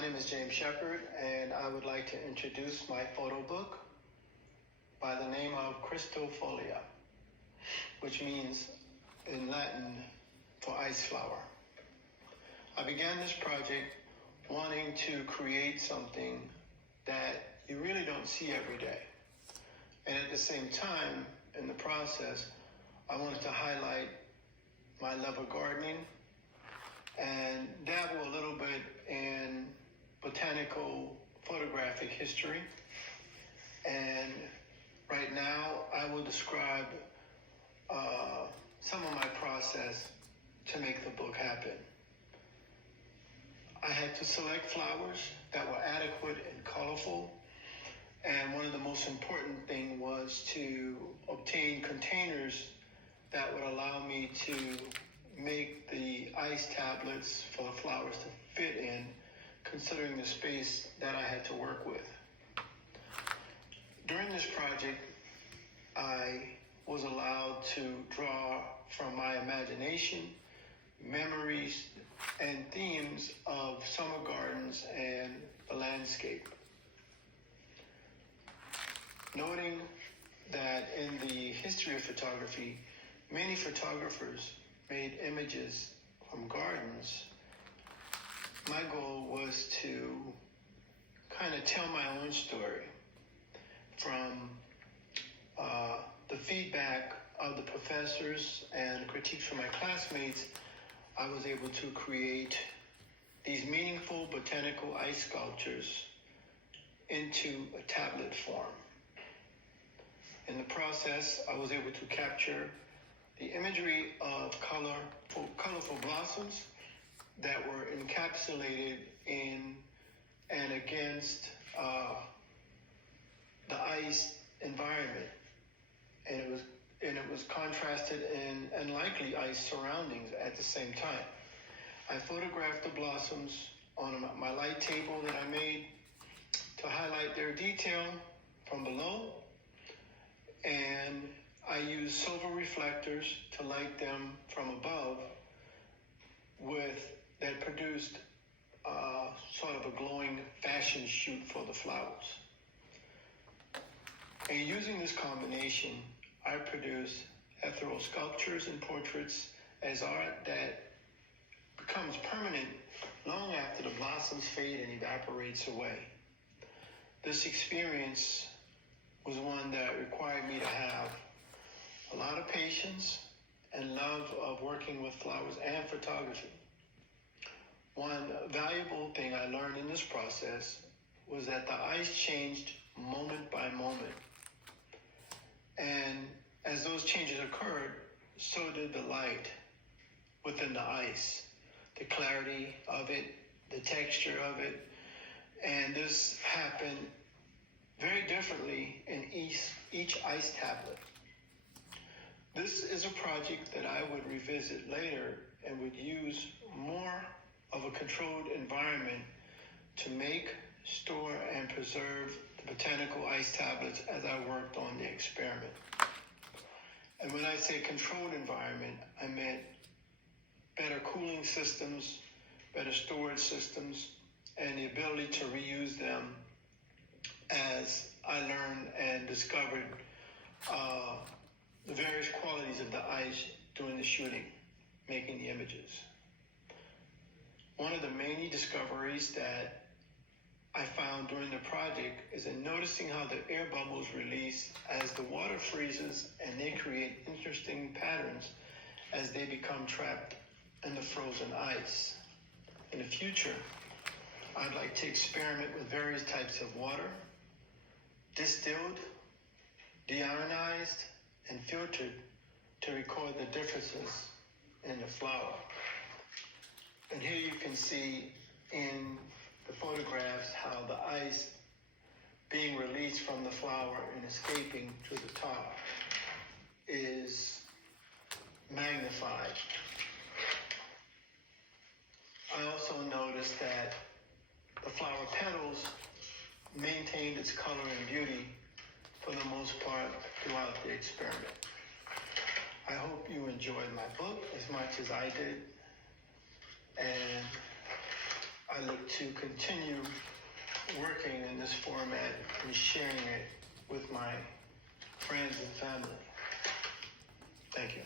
My name is James Shepard, and I would like to introduce my photo book by the name of Cristofolia, which means in Latin for ice flower. I began this project wanting to create something that you really don't see every day. And at the same time, in the process, I wanted to highlight my love of gardening and dabble a little bit in botanical photographic history. And right now, I will describe some of my process to make the book happen. I had to select flowers that were adequate and colorful. And one of the most important things was to obtain containers that would allow me to make the ice tablets for the flowers to fit in, considering the space that I had to work with. During this project, I was allowed to draw from my imagination, memories, and themes of summer gardens and the landscape. Noting that in the history of photography, many photographers made images from gardens, my goal was to kind of tell my own story from the feedback of the professors and critiques from my classmates. I was able to create these meaningful botanical ice sculptures into a tablet form. In the process, I was able to capture the imagery of colorful blossoms that were encapsulated in and against the ice environment, and it was contrasted in unlikely ice surroundings at the same time. I photographed the blossoms on my light table that I made to highlight their detail from below, and I used silver reflectors to light them from above that produced sort of a glowing fashion shoot for the flowers. And using this combination, I produced ethereal sculptures and portraits as art that becomes permanent long after the blossoms fade and evaporates away. This experience was one that required me to have a lot of patience and love of working with flowers and photography. One valuable thing I learned in this process was that the ice changed moment by moment. And as those changes occurred, so did the light within the ice, the clarity of it, the texture of it. And this happened very differently in each ice tablet. This is a project that I would revisit later and would use more of a controlled environment to make, store, and preserve the botanical ice tablets as I worked on the experiment. And when I say controlled environment, I meant better cooling systems, better storage systems, and the ability to reuse them as I learned and discovered the various qualities of the ice during the shooting, making the images. One of the many discoveries that I found during the project is in noticing how the air bubbles release as the water freezes, and they create interesting patterns as they become trapped in the frozen ice. In the future, I'd like to experiment with various types of water, distilled, deionized, and filtered to record the differences in the flower. And here you can see in the photographs how the ice being released from the flower and escaping to the top is magnified. I also noticed that the flower petals maintained its color and beauty for the most part throughout the experiment. I hope you enjoyed my book as much as I did, and I look to continue working in this format and sharing it with my friends and family. Thank you.